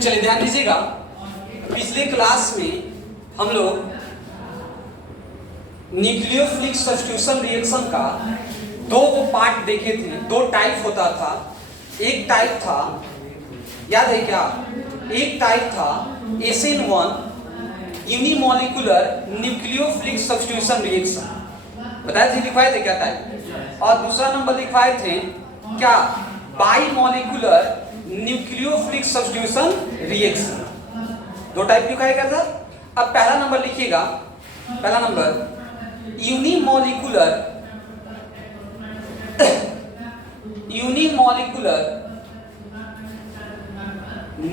चलिए ध्यान दीजिएगा, पिछले क्लास में हम लोग न्यूक्लियोफिलिक सब्स्टिट्यूशन रिएक्शन का दो पार्ट देखे थे। दो टाइप होता था। एक टाइप था, याद है क्या? एक टाइप था SN1 unimolecular nucleophilic substitution reaction, बताया थे, लिखवाए थे क्या टाइप। और दूसरा नंबर लिखवाए थे क्या? बाइमोलिकुलर न्यूक्लियोफिलिक सब्स्टिट्यूशन रिएक्शन। दो टाइप लिखाया गया था। अब पहला नंबर लिखिएगा, पहला number unimolecular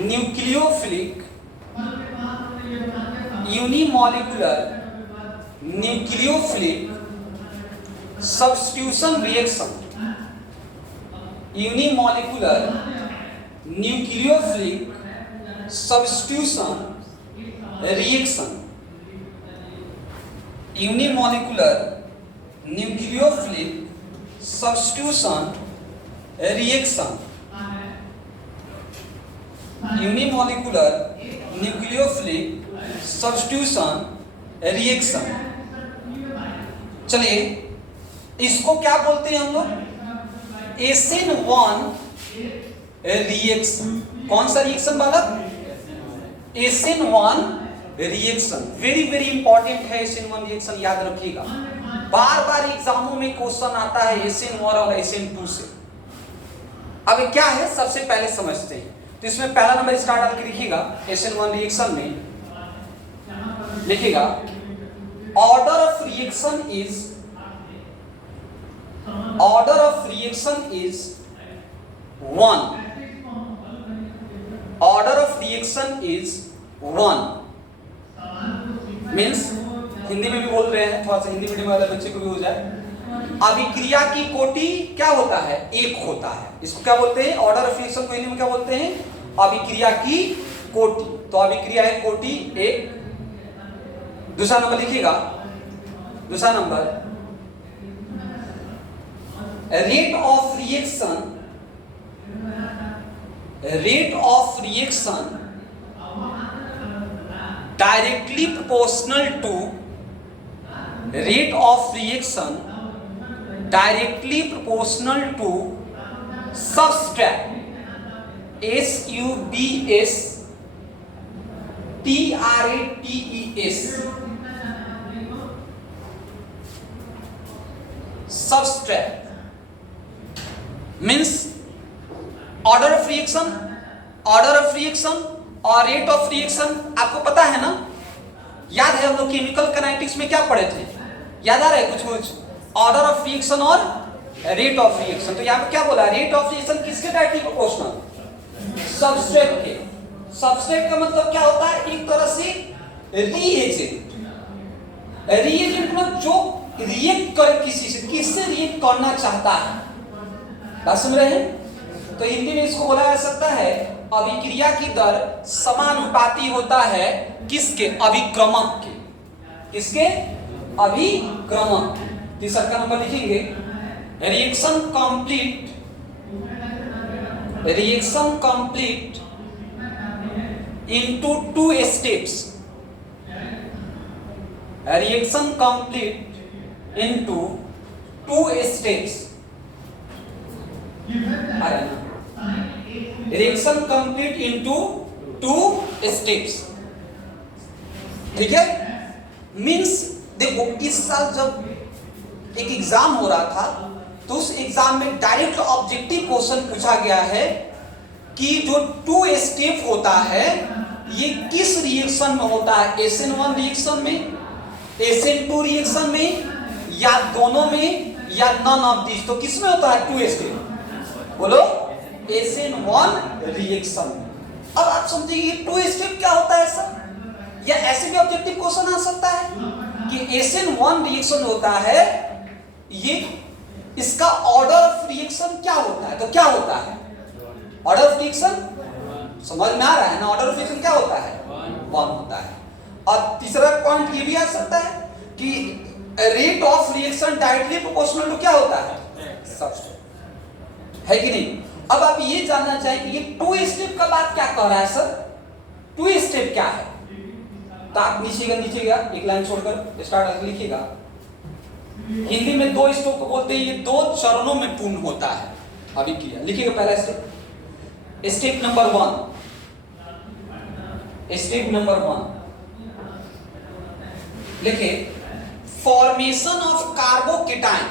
nucleophilic substitution reaction. Unimolecular nucleophilic substitution reaction. Unimolecular nucleophilic substitution reaction. Unimolecular nucleophilic substitution reaction. चलिए इसको क्या बोलते हैं हम लोग? SN1 reaction. कौन सा रिएक्शन वाला? SN1 reaction. Very very important है SN1 रिएक्शन, याद रखिएगा। बार बार एग्जामों में क्वेश्चन आता है SN1 और SN2 से। अब क्या है सबसे पहले समझते हैं। तो इसमें पहला नंबर स्टार डाल के लिखिएगा। SN1 रिएक्शन में लिखिएगा order of reaction is 1। Order of reaction is 1 means, Hindi में भी बोल रहे हैं, थोड़ा सा हिंदी मीडियम वाले बच्चे को भी हो जाए। अभिक्रिया की कोटि क्या होता है? एक होता है। इसको क्या बोलते हैं? ऑर्डर ऑफ रिएक्शन को हिंदी में क्या बोलते हैं? अभिक्रिया की कोटि। तो अभिक्रिया है कोटि एक। दूसरा नंबर लिखिएगा, दूसरा number rate of reaction directly proportional to substrate substrate means order of reaction और रेट ऑफ रिएक्शन आपको पता है ना? याद है हम लोग केमिकल काइनेटिक्स में क्या पढ़े थे? याद आ रहा है कुछ? ऑर्डर ऑफ रिएक्शन और रेट ऑफ रिएक्शन। तो यहाँ पे क्या बोला? रेट ऑफ रिएक्शन किसके डायरेक्टली प्रोपोर्शनल? सबस्ट्रेट के। सबस्ट्रेट का मतलब क्या होता है? एक तरह से रिएजेंट मतलब जो रिएक्ट करे किसी से, किससे रिएक्ट करना चाहता है। बात समझ रहे हैं? तो हिंदी में इसको बोला जा सकता है अभिक्रिया की दर समानुपाती होता है किसके? अभिक्रमक के। किसके? अभिक्रमक। तीसरा का नंबर लिखेंगे reaction complete into 2 steps. Reaction complete into 2 steps. Reaction complete into 2 steps. ठीक है? मीन्स देखो, इस साल जब एक एग्जाम हो रहा था तो उस एग्जाम में डायरेक्ट ऑब्जेक्टिव क्वेश्चन पूछा गया है कि जो 2 स्टेप होता है ये किस रिएक्शन में होता है? SN1 रिएक्शन में, SN2 रिएक्शन में, या दोनों में, या नन ऑफ दिस। तो किस में होता है 2 स्टेप? बोलो। SN1 रिएक्शन में। अब आप समझिए 2 स्टेप क्या होता है सर? या ऐसे भी ऑब्जेक्टिव क्वेश्चन आ सकता है कि SN1 रिएक्शन होता है, ये इसका ऑर्डर ऑफ रिएक्शन क्या होता है? तो क्या होता है ऑर्डर ऑफ रिएक्शन? समझ में आ रहा है ना? ऑर्डर ऑफ रिएक्शन क्या होता है? 1 होता है। और तीसरा पॉइंट ये भी आ सकता है कि rate of reaction directly proportional to क्या होता है? सबस्ट्रेट। है कि नहीं? अब आप ये जानना चाहेंगे ये 2 स्टेप का बात क्या कह रहा है सर, टू स्टेप क्या है? तो आप नीचे गया एक लाइन छोड़कर स्टार्ट लिखिएगा। हिंदी में दो स्टेप को बोलते हैं, ये दो चरणों में पूर्ण होता है। अभी किया लिखिएगा पहला step, step number 1। Step number 1 लिखिए, formation of carbocation.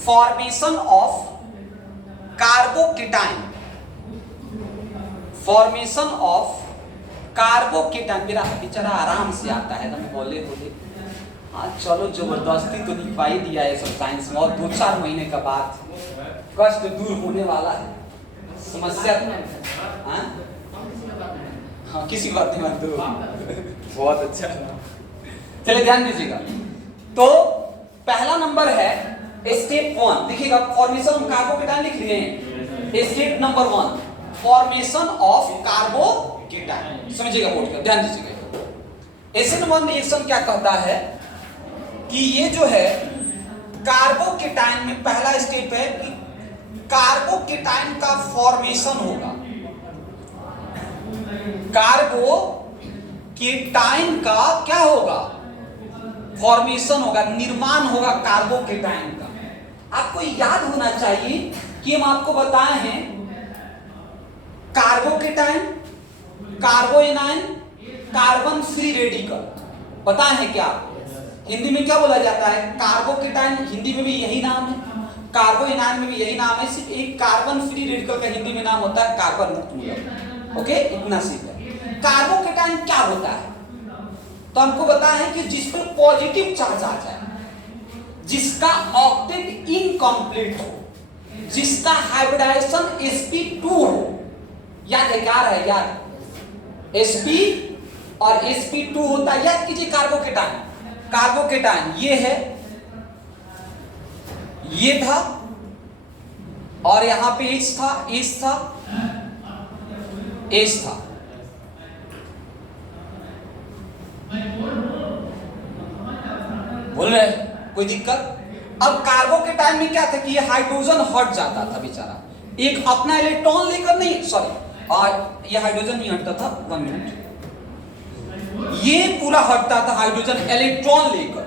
Formation of carbocation, formation of carbocation. मेरा बेचारा आराम से आता है, तुम बोले हाँ चलो जबरदस्ती तो नहीं पाई दिया है सब साइंस में, और 2-4 महीने का बाद कष्ट दूर होने वाला है। समस्या हाँ किसी बात नहीं मानते हो, बहुत अच्छा। चलिए ध्यान दीजिएगा। तो पहला नंबर है स्टेप 1, देखिएगा फॉर्मेशन ऑफ कार्बोकेटाइन लिख लिए हैं। Step number 1 formation of carbocation, समझिएगा बोर्ड का, ध्यान दीजिएगा। SN1 रिएक्शन क्या कहता है कि ये जो है कार्बोकेटाइन में पहला स्टेप है कि कार्बोकेटाइन का फॉर्मेशन होगा। कार्बोकेटाइन का क्या होगा? फॉर्मेशन होगा, निर्माण होगा कार्बोकेटाइन का। आपको याद होना चाहिए कि हम आपको बताए हैं कार्बोकेटाइन, कार्बोएनाइन, कार्बन फ्री रेडिकल। पता है क्या हिंदी में क्या बोला जाता है? कार्बोकेटाइन हिंदी में भी यही नाम है, कार्बोएनाइन में भी यही नाम है, सिर्फ एक कार्बन फ्री रेडिकल का हिंदी में नाम होता है कार्बन मुक्त मूलक। ओके, इतना सीख है। कार्बोकेटाइन क्या होता है? तो हमको बताया है कि जिस पर पॉजिटिव चार्ज आ जाए, जिसका ऑक्टेट इनकम्प्लीट हो, जिसका हाइब्रिडाइजेशन sp2 हो। याद है क्या है? याद sp और sp2 होता है, याद कीजिए। कार्बोकेटाइन, कार्बोकेटाइन ये है, ये था और यहां पे H था, H था, H था। बोल रहे कोई दिक्कत? अब कार्बोकेटाइन में क्या था कि ये हाइड्रोजन हट जाता था बेचारा, एक अपना इलेक्ट्रॉन लेकर, नहीं सॉरी, और ये हाइड्रोजन नहीं हटता था, 1 मिनट, ये पूरा हटता था हाइड्रोजन इलेक्ट्रॉन लेकर।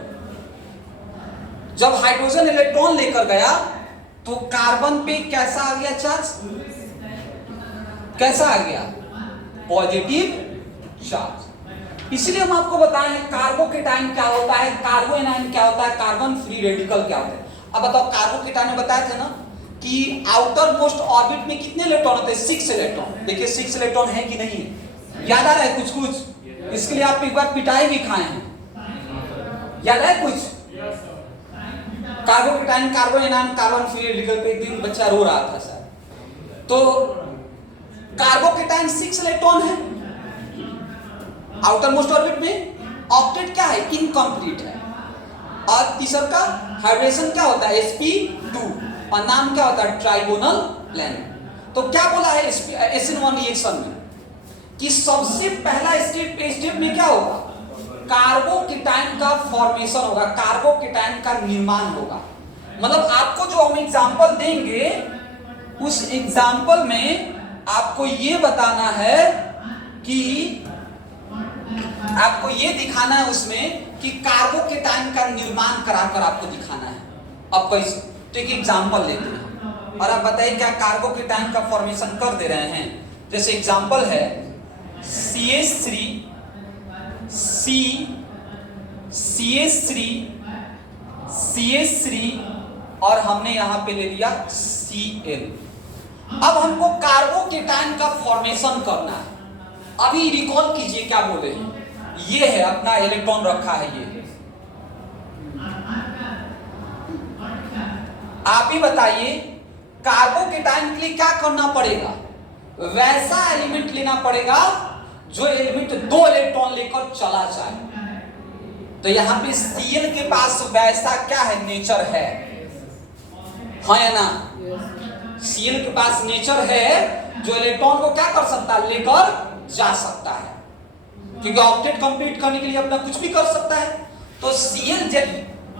जब हाइड्रोजन इलेक्ट्रॉन लेकर गया तो कार्बन पे कैसा आ गया चार्ज? कैसा आ गया? Positive charge. इसलिए हम आपको बताए हैं कार्बोकेटाइन क्या होता है, कार्बोएनाइन क्या होता है, कार्बन फ्री रेडिकल क्या होता है। अब बताओ, कार्बोकेटाइन में बताए थे ना कि आउटर मोस्ट ऑर्बिट में कितने इलेक्ट्रॉन होते हैं? 6 इलेक्ट्रॉन। देखिए 6 इलेक्ट्रॉन है कि नहीं है? याद आ रहा है कुछ कुछ? इसके लिए आप एक बार पिटाई भी खाए हैं, याद है कुछ? कार्बोकेटाइन, कार्बोएनाइन, कार्बन फ्री रेडिकल पे एक दिन बच्चा रो रहा था सर। तो कार्बोकेटाइन 6 इलेक्ट्रॉन है आउटर मोस्ट ऑर्बिट में, ऑक्टेट क्या है? इनकम्प्लीट है, और तीसरा का हाइब्रिडेशन क्या होता है? sp2, और नाम क्या होता है? Trigonal plane. तो क्या बोला है SN1 रिएक्शन में कि सबसे पहला स्टेप में क्या होगा? कार्बोकेटाइन का फॉर्मेशन होगा, कार्बोकेटाइन का निर्माण होगा। मतलब आपको जो हम एग्जांपल देंगे, उस एग्जांपल में आपको ये बताना है कि आपको ये दिखाना है उसमें कि कार्बोकेटाइन का निर्माण कराकर आपको दिखाना है। अब कैसे? तो एक एग्जांपल लेते हैं और आप बताइए क्या कार्बोकेटाइन का फॉर्मेशन कर दे रहे हैं। जैसे एग्जांपल है CH3 CH3 और हमने यहां पे ले लिया Cl। अब हमको कार्बोकेटाइन का फॉर्मेशन करना है। अभी रिकॉल कीजिए क्या बोले हैं, ये है अपना इलेक्ट्रॉन रखा है, ये आप ही बताइए कार्बोकेटाइन के लिए क्या करना पड़ेगा? वैसा एलिमेंट लेना पड़ेगा जो एलिमेंट 2 इलेक्ट्रॉन लेकर चला जाए। तो यहां पे Cl के पास वैसा क्या है? नेचर है, हाँ या ना? Cl के पास नेचर है जो इलेक्ट्रॉन को क्या कर सकता है? लेकर जा सकता है, क्योंकि ऑक्टेट कंप्लीट करने के लिए अपना कुछ भी कर सकता है। तो Cl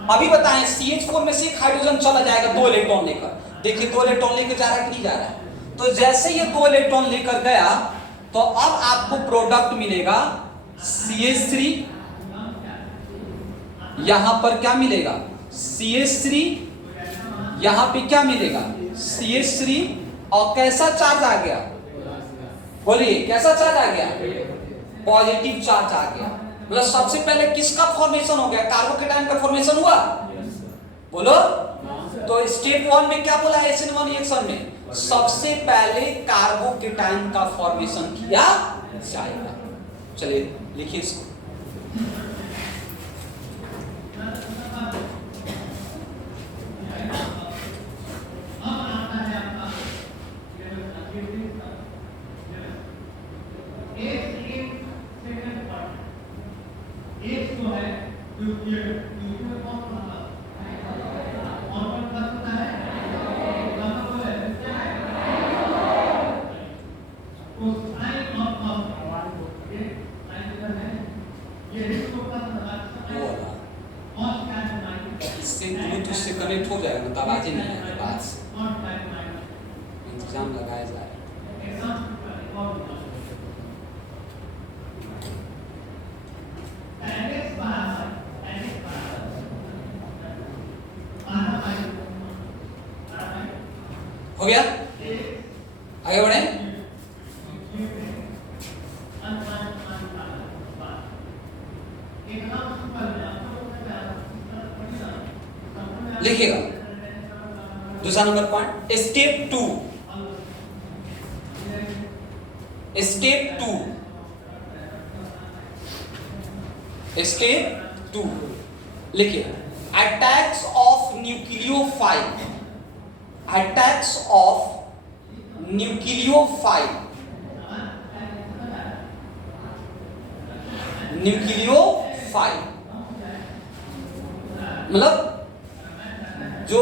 अभी बताएं CH4 में से एक हाइड्रोजन चला जाएगा 2 इलेक्ट्रॉन लेकर। देखिए 2 इलेक्ट्रॉन लेकर जा रहा है कि नहीं जा रहा है? तो जैसे ये 2 इलेक्ट्रॉन लेकर गया तो अब आपको प्रोडक्ट मिलेगा CH3, यहां पर क्या मिलेगा CH3, यहां पे क्या मिलेगा CH3, और कैसा चार्ज आ गया, बोलिए कैसा चार्ज आ गया, पॉजिटिव चार्ज आ गया। मतलब सबसे पहले किसका फॉर्मेशन हो गया, कार्बोकेटाइन का फॉर्मेशन हुआ, बोलो। तो स्टेप 1 में क्या बोला SN1 रिएक्शन में, सबसे पहले कार्बोकेटाइन का फॉर्मेशन किया जाएगा। चलिए लिखिए इसको। इससे ब्लूटूथ से कनेक्ट हो जाएगा तो आवाज ही नहीं आएगी, बात से इंतजाम लगाया जाए। हो गया, आगे बढ़े। लिखिएगा दूसरा नंबर पॉइंट, स्टेप 2, स्टेप 2 लिखिए, attacks of nucleophile, attacks of nucleophile, nucleophile मतलब जो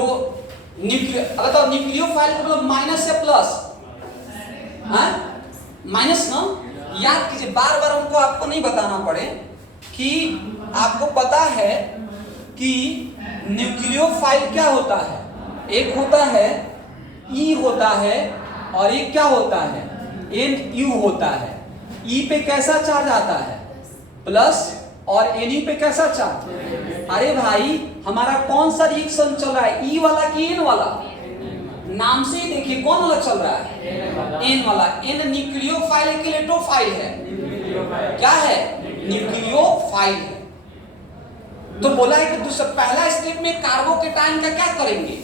अगर न्यूक्लियोफाइल का मतलब माइनस या प्लस, माइनस ना, याद कीजिए, बार बार हमको आपको नहीं बताना पड़े कि आपको पता है कि न्यूक्लियोफाइल क्या होता है, एक होता है ई होता है और एक क्या होता है NU होता है। ई पे कैसा चार्ज आता है प्लस और NU पे कैसा चार्ज। अरे भाई हमारा कौन सा रिएक्शन चल रहा है, ई वाला कि N वाला, नाम से ही देखिए कौन वाला चल रहा है, N वाला। N न्यूक्लियोफाइल एक इलेक्ट्रोफाइल है, क्या है न्यूक्लियोफाइल है। तो बोला है कि दूसरा पहला स्टेप में कार्बोकेटाइन का क्या करेंगे,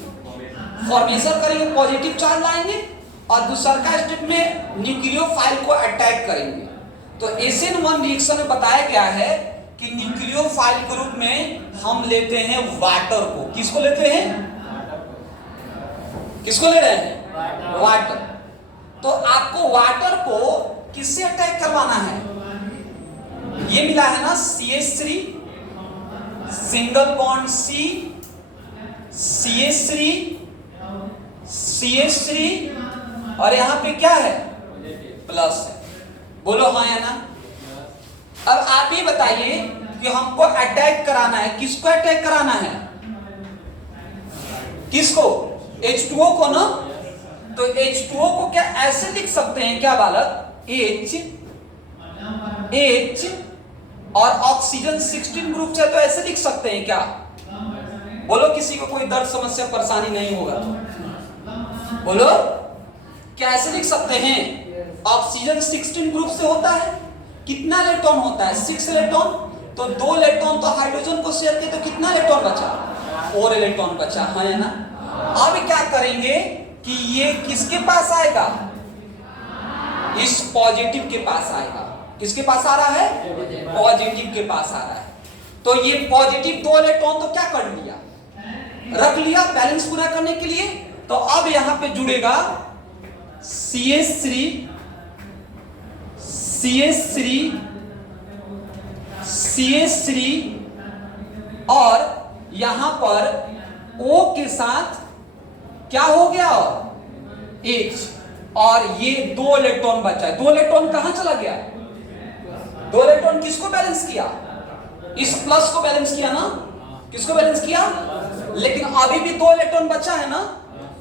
फॉर्मेशन करेंगे, पॉजिटिव चार्ज लाएंगे, और दूसरा का स्टेप में न्यूक्लियोफाइल को अटैक करेंगे। तो SN1 रिएक्शन में बताया गया है कि न्यूक्लियोफाइल के रूप में हम लेते हैं वाटर को। किसको लेते हैं, किसको ले रहे हैं, वाटर। तो आपको वाटर को किससे अटैक करवाना है, ये मिला है ना CH3, single bond C, CH3, CH3, और यहां पे क्या है प्लस है, बोलो हाँ या ना। अब आप ही बताइए कि हमको अटैक कराना है, किसको अटैक कराना है, किसको, H2O को ना। तो H2O को क्या ऐसे लिख सकते हैं क्या बालक, H और ऑक्सीजन 16 ग्रुप से, तो ऐसे लिख सकते हैं क्या, बोलो किसी को कोई दर्द समस्या परेशानी नहीं होगा तो बोलो, क्या ऐसे लिख सकते हैं, ऑक्सीजन 16 ग्रुप से होता है, कितना इलेक्ट्रॉन होता है 6 इलेक्ट्रॉन, तो 2 इलेक्ट्रॉन तो हाइड्रोजन को शेयर किए तो कितना इलेक्ट्रॉन बचा, 4 इलेक्ट्रॉन बचा, हाँ या ना। अब क्या करेंगे कि ये किसके पास आएगा, इस पॉजिटिव के पास आएगा। किसके पास आ रहा है, पॉजिटिव के पास आ रहा है। तो ये पॉजिटिव 2 इलेक्ट्रॉन तो क्या कर लिया, रख लिया बैलेंस पूरा करने के लिए। तो अब यहां पे जुड़ेगा CH3, CH3, CH3 और यहां पर O के साथ क्या हो गया, H, और ये 2 इलेक्ट्रॉन बचा है। 2 इलेक्ट्रॉन कहां चला गया, 2 इलेक्ट्रॉन किसको बैलेंस किया, इस प्लस को बैलेंस किया ना, किसको बैलेंस किया, लेकिन अभी भी 2 इलेक्ट्रॉन बचा है ना,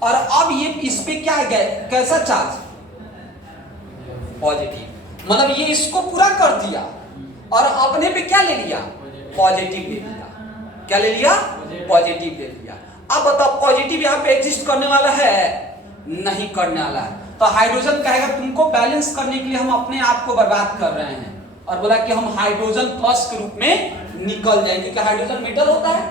और अब ये इस पे क्या है, कैसा चार्ज, पॉजिटिव, मतलब ये इसको पूरा कर दिया और अपने पे क्या ले लिया, पॉजिटिव ले लिया। क्या ले लिया, पॉजिटिव ले लिया। अब बताओ पॉजिटिव यहाँ पे एग्जिस्ट करने वाला है, नहीं करने वाला है। तो हाइड्रोजन कहेगा तुमको बैलेंस करने के लिए हम अपने आप को बर्बाद कर रहे हैं, और बोला कि हम हाइड्रोजन प्लस के रूप में निकल जाएंगे, क्योंकि हाइड्रोजन मेटल होता है,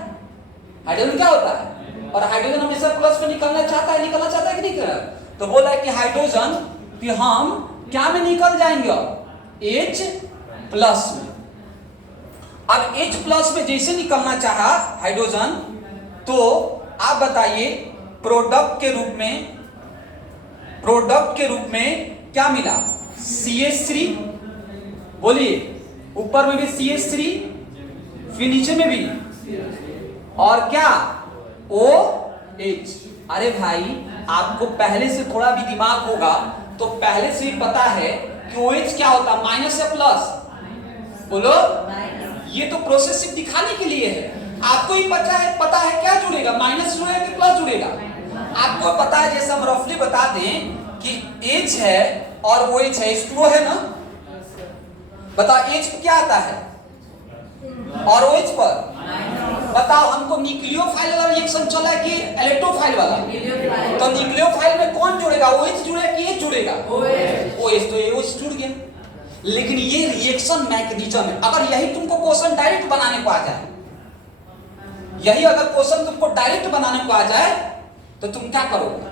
हाइड्रोजन क्या होता है, और हाइड्रोजन हमेशा प्लस पे निकलना चाहता है, निकलना चाहता है कि नहीं। तो बोला कि हाइड्रोजन कि हम क्या में निकल जाएंगे, H प्लस में। अब H प्लस में जैसे निकलना चाहा हाइड्रोजन, तो आप बताइए प्रोडक्ट के रूप में क्या मिला, CH3, बोलिए, ऊपर में भी CH3, फिर नीचे में भी, और क्या, OH। अरे भाई आपको पहले से थोड़ा भी दिमाग होगा तो पहले से ही पता है कि OH क्या होता है, माइनस या प्लस, बोलो। ये तो प्रोसेस सिर्फ दिखाने के लिए है, आपको ही पता है क्या जुड़ेगा, माइनस जुड़ेगा कि प्लस जुड़ेगा, आपको पता है। जैसे हम रफली बता दें कि H है और OH है, H2O है ना, बताओ H पे क्या आता है और OH पर, बताओ हमको न्यूक्लियोफाइल वाला रिएक्शन चला है कि इलेक्ट्रोफाइल वाला, तो न्यूक्लियोफाइल में कौन जुड़ेगा, OH जुड़ेगा कि H जुड़ेगा, OH, तो OH जुड़ गया। लेकिन ये रिएक्शन मैकेनिज्म है। अगर यही तुमको क्वेश्चन डायरेक्ट बनाने को आ जाए, यही अगर क्वेश्चन तुमको डायरेक्ट बनाने को आ जाए तो तुम क्या करोगे,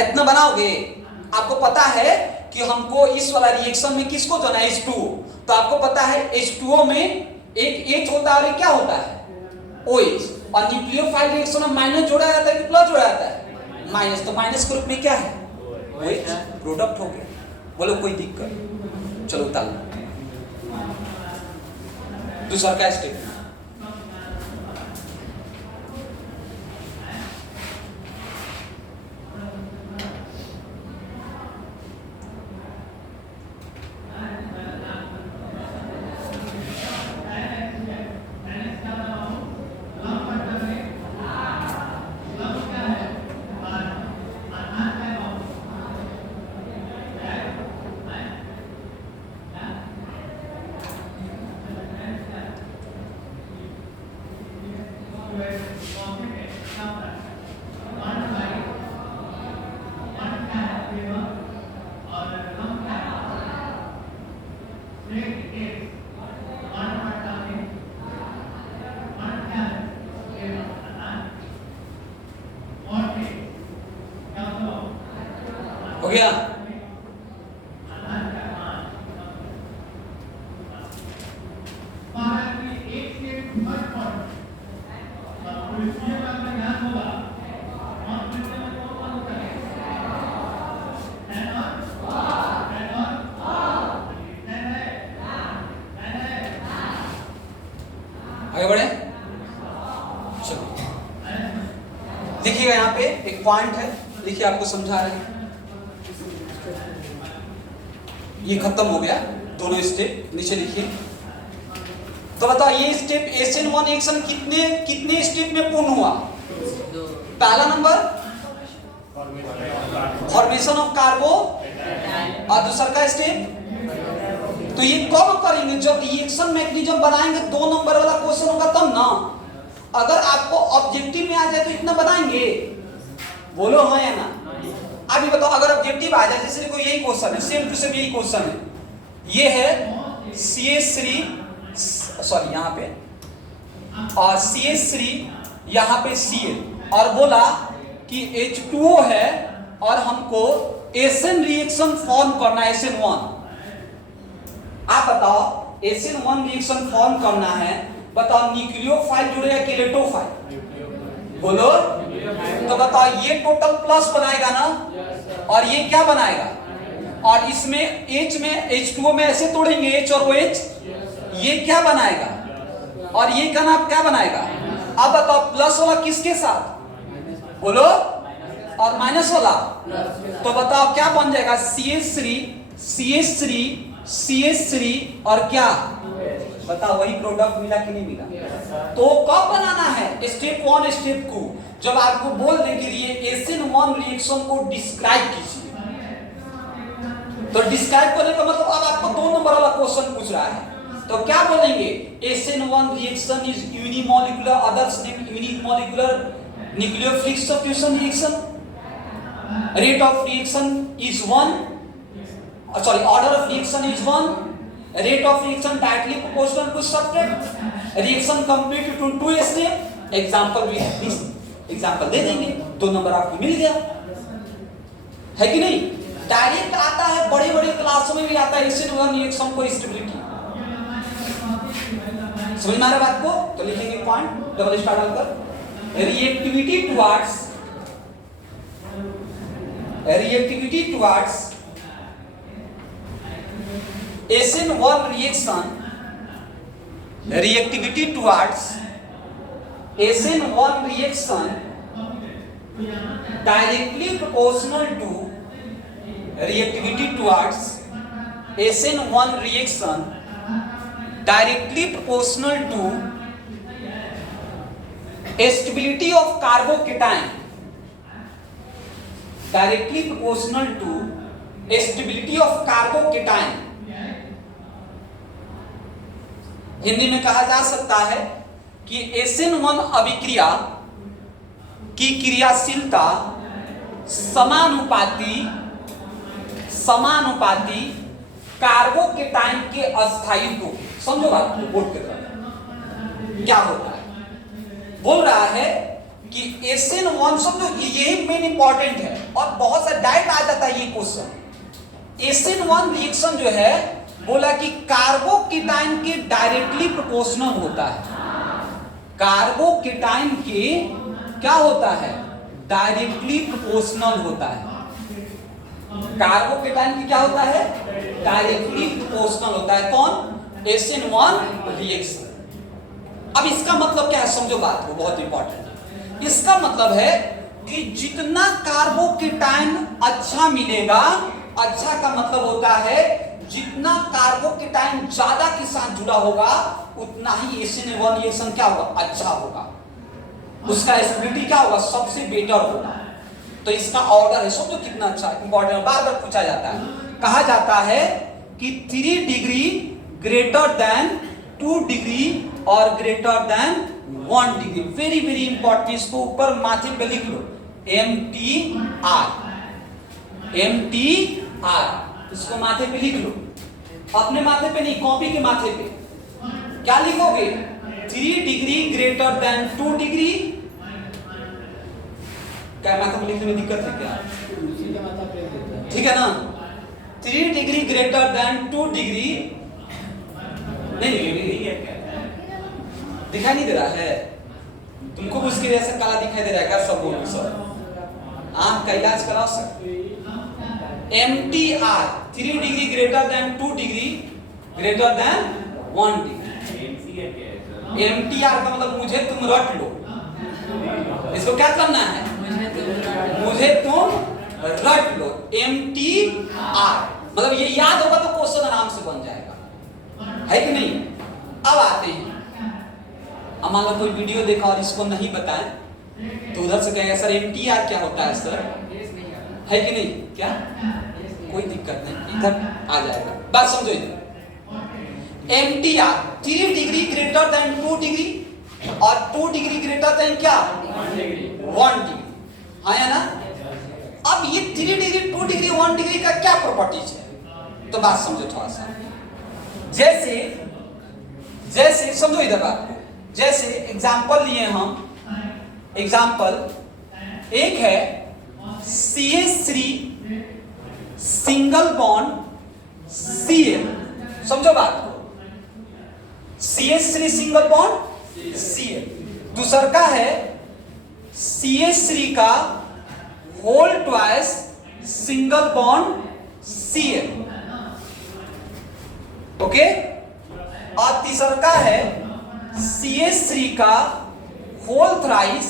इतना बनाओगे। आपको पता है कि हमको इस वाला रिएक्शन में किसको जोड़ना है, H2O, तो आपको पता है H2O में एक H होता है और एक क्या होता है, OH, और न्यूक्लियोफाइल रिएक्शन में माइनस जोड़ा जाता है कि प्लस जोड़ा जाता है, माइनस, तो माइनस के रूप में क्या है, OH, प्रोडक्ट हो गया। बोलो कोई दिक्कत, चलो ताल दूसरा क्या स्टेप, हो गया। आगे बढ़े, चलो देखिएगा यहाँ पे एक पॉइंट है, देखिए आपको समझा रहे हैं। ये खत्म हो गया दोनों स्टेप, नीचे लिखिए। तो बताओ ये स्टेप SN1 रिएक्शन कितने स्टेप में पूर्ण हुआ, पहला नंबर फॉर्मेशन ऑफ कार्बो, और दूसरा का स्टेप, तो ये कब करेंगे, जब रिएक्शन मैकेनिज्म बनाएंगे, 2 नंबर वाला क्वेश्चन होगा तब ना। अगर आपको ऑब्जेक्टिव में आ जाए तो इतना बनाएंगे, बोलो हाँ या ना। अभी बताओ अगर ऑब्जेक्टिव आ जाए, जैसे देखो यही क्वेश्चन है, सेम टू सेम यही क्वेश्चन है, ये है CH3, सॉरी यहाँ पे, और CH3 यहाँ पे Cl, और बोला कि H2O है और हमको SN रिएक्शन फॉर्म करना है, SN1। आप बताओ SN1 रिएक्शन फॉर्म करना है, बताओ न्यूक्लियोफाइल जुड़ेगा कि इलेक्ट्रोफाइल, बोलो। तो बताओ ये टोटल प्लस बनाएगा ना, और ये क्या बनाएगा, और इसमें H में H2O में ऐसे तोड़ेंगे H और OH, ये क्या बनाएगा, और ये का नाम क्या बनाएगा। अब बताओ प्लस वाला किसके साथ, बोलो, और माइनस वाला, तो बताओ क्या बन जाएगा, CH3 CH3 CH3 और क्या बताओ वही प्रोडक्ट मिला कि नहीं मिला? तो कब बनाना है? स्टेप 1 स्टेप 2 जब आपको बोलने के लिए SN1 रिएक्शन को डिस्क्राइब कीजिए। तो डिस्क्राइब करने का मतलब अब आपको 2 नंबर वाला क्वेश्चन पूछ रहा है, तो क्या बोलेंगे? SN1 reaction is unimolecular, others name unimolecular nucleophilic substitution reaction, rate of reaction is 1, order of reaction is 1, rate of reaction directly proportional to substrate, reaction complete to 2 step. Example भी है, example दे देंगे, 2 number आपको मिल गया, है कि नहीं? Direct आता है, बड़े बड़े क्लासों में भी आता है SN1 रिएक्शन को स्टेबिलिटी। समझ में आ रहा बात को? तो लिखेंगे पॉइंट डबल स्टार डालकर, reactivity towards SN1 reaction, reactivity towards SN1 reaction directly proportional to reactivity towards SN1 reaction directly proportional to stability of carbocation, directly proportional to stability of carbocation। Hindi में कहा जा सकता है कि SN1 अभिक्रिया की क्रियाशीलता समानुपाती कार्बोकेटाइन के अस्थायित्व। समझो बात को, बोर्ड की तरह क्या होता है? बोल रहा है कि SN1, समझो यही मेन इंपॉर्टेंट है और बहुत सारे डायरेक्ट आ जाता है ये क्वेश्चन। SN1 रिएक्शन जो है बोला कि कार्बोकेटाइन के डायरेक्टली प्रोपोर्शनल होता है। कार्बोकेटाइन के क्या होता है? डायरेक्टली प्रोपोर्शनल होता है। कार्बोकेटाइन की क्या होता है? डायरेक्टली प्रोपोर्शनल होता है। कौन? SN1 reaction. अब इसका मतलब क्या है? समझो बात को, बहुत इंपॉर्टेंट। इसका मतलब है कि जितना कार्बोकेटाइन अच्छा मिलेगा, अच्छा का मतलब होता है जितना कार्बोकेटाइन ज्यादा के साथ जुड़ा होगा उतना ही SN1 रिएक्शन क्या होगा? अच्छा होगा, उसका स्टेबिलिटी क्या होगा? सबसे बेटर होगा। तो इसका ऑर्डर है, समझो कितना अच्छा इंपॉर्टेंट, बार बार पूछा जाता है। कहा जाता है कि 3 डिग्री ग्रेटर देन 2 डिग्री और greater than 1 degree. Very very important, इसको ऊपर माथे पे लिख लो, MTR, इसको माथे पे लिख लो। अपने माथे पे नहीं, कॉपी के माथे पे क्या लिखोगे? 3 डिग्री ग्रेटर देन 2 डिग्री। क्या माथे पे लिखने में दिक्कत है क्या? ठीक है ना? 3 डिग्री ग्रेटर देन 2 डिग्री। नहीं दिखाई नहीं दे रहा है तुमको? उसके जैसा काला दिखाई दे रहा है क्या? सब बोलो सब, आंख का इलाज कराओ sir. MTR 3 degree greater than 2 degree greater than 1 degree. MTR का मतलब मुझे तुम रट लो। इसको क्या करना है? मुझे तुम रट लो। MTR मतलब ये याद होगा तो क्वेश्चन आराम से बन जाएगा, है कि नहीं? अब आते हैं, अब मान लो कोई वीडियो देखा और इसको नहीं बताएं तो उधर से कहेगा सर MTR क्या होता है सर, है कि नहीं? क्या कोई दिक्कत नहीं, इधर आ जाएगा। बात समझो इधर। MTR 3 degree greater than 2 degree और 2 डिग्री ग्रेटर देन क्या? 1 डिग्री। हाँ या ना? अब ये 3 डिग्री 2 डिग्री 1 डिग्री का क्या प्रॉपर्टीज है? तो बात समझो थोड़ा सा। जैसे समझो इधर बात को। जैसे एग्जाम्पल लिए हम, एग्जाम्पल एक है CH3 सिंगल बॉन्ड Cl। समझो बात को, CH3 सिंगल बॉन्ड Cl। दूसरा का है CH3 का whole twice single bond Cl। Okay? और तीसरा का है CH3 का whole thrice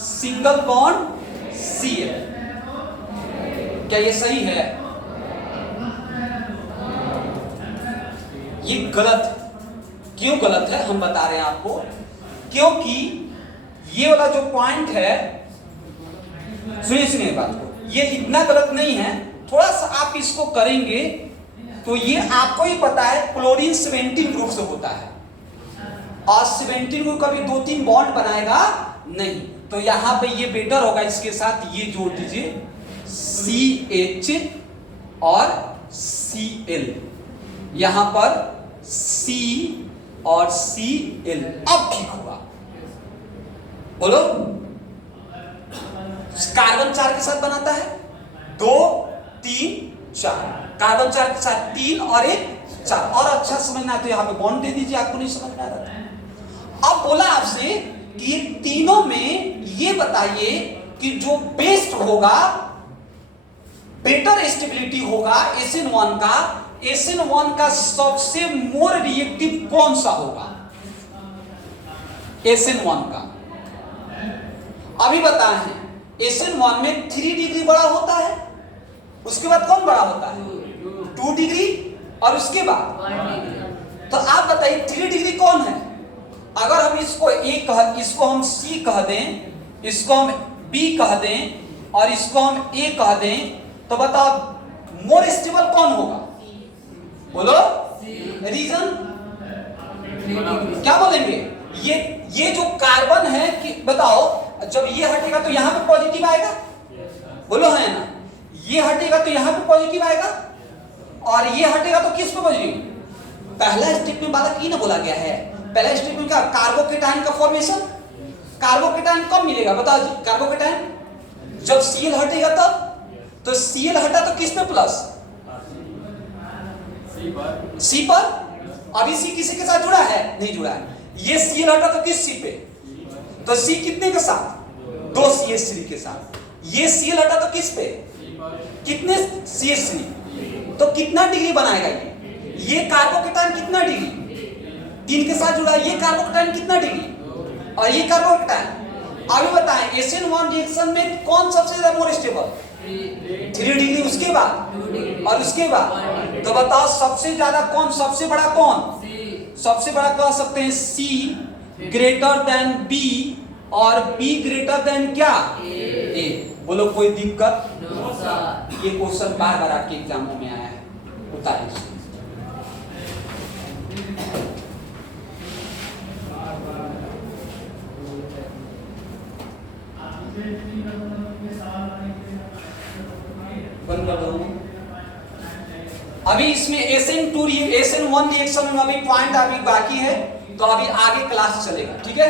single bond Cl। क्या ये सही है? ये गलत है। क्यों गलत है हम बता रहे हैं आपको, क्योंकि ये वाला जो पॉइंट है, सुनिए बात को, ये इतना गलत नहीं है, थोड़ा सा आप इसको करेंगे तो ये आपको ही पता है क्लोरीन 17 ग्रुप से होता है और 17 ग्रुप कभी 2-3 बॉन्ड बनाएगा नहीं, तो यहां पे ये बेटर होगा, इसके साथ ये जोड़ दीजिए CH और Cl, यहां पर C और Cl, अब ठीक होगा। बोलो, कार्बन 4 के साथ बनाता है 2 3 4, कार्बन 4 के साथ 3 और 1 4, और अच्छा समझना है तो यहां पे बॉन्ड दे दीजिए, आपको नहीं समझ में आ रहा था। अब बोला आपसे कि ये तीनों में ये बताइए कि जो बेस्ट होगा, बेटर स्टेबिलिटी होगा SN1 का, SN1 का सबसे मोर रिएक्टिव कौन सा होगा? SN1 का अभी बताए हैं, SN1 में 3 डिग्री बड़ा होता है, उसके बाद कौन बड़ा होता है? 2 डिग्री, और उसके बाद, तो आप बताइए 3 डिग्री कौन है? अगर हम इसको इसको हम C कह दें, इसको हम B कह दें और इसको हम A कह दें, तो बताओ मोर स्टेबल कौन होगा? बोलो रीजन क्या बोलेंगे? ये जो कार्बन है कि बताओ, जब ये हटेगा तो यहां पे पॉजिटिव आएगा, बोलो है ना, ये हटेगा तो यहां पे पॉजिटिव आएगा, और ये हटेगा तो किस पे पॉजिटिव? पहला स्टेप में बालक की ना बोला गया है, पहला स्टेप में क्या? कार्बोकेटाइन का फॉर्मेशन। कार्बोकेटाइन कब मिलेगा बताओ जी? कार्बोकेटाइन जब Cl हटेगा तब, तो Cl हटा तो किस पे प्लस? C पर। अभी C किसी के साथ जुड़ा है? नहीं जुड़ा है। ये Cl हटा तो किस C पे? तो C कितने के साथ? 2 CH3 के साथ। ये Cl हटा तो किस पे? कितने CH3? तो कितना डिग्री बनाएगा ये कार्बोकेटाइन कितना डिग्री? 3 के साथ जुड़ा है। ये कार्बोकेटाइन कितना डिग्री? और ये कार्बोकेटाइन। अभी बताएं SN1 रिएक्शन में कौन सबसे ज्यादा मोर स्टेबल? 3 डिग्री, उसके बाद और उसके बाद, तो बताओ सबसे ज्यादा कौन, सबसे बड़ा कौन? सबसे बड़ा कह सकते हैं C ग्रेटर देन B और B ग्रेटर देन क्या? A। बोलो कोई दिक्कत? ये क्वेश्चन बार बार आपके एग्जामों में आया है, बताइए। अभी इसमें SN1 रिएक्शन में अभी पॉइंट अभी बाकी है, तो अभी आगे क्लास चलेगा, ठीक है।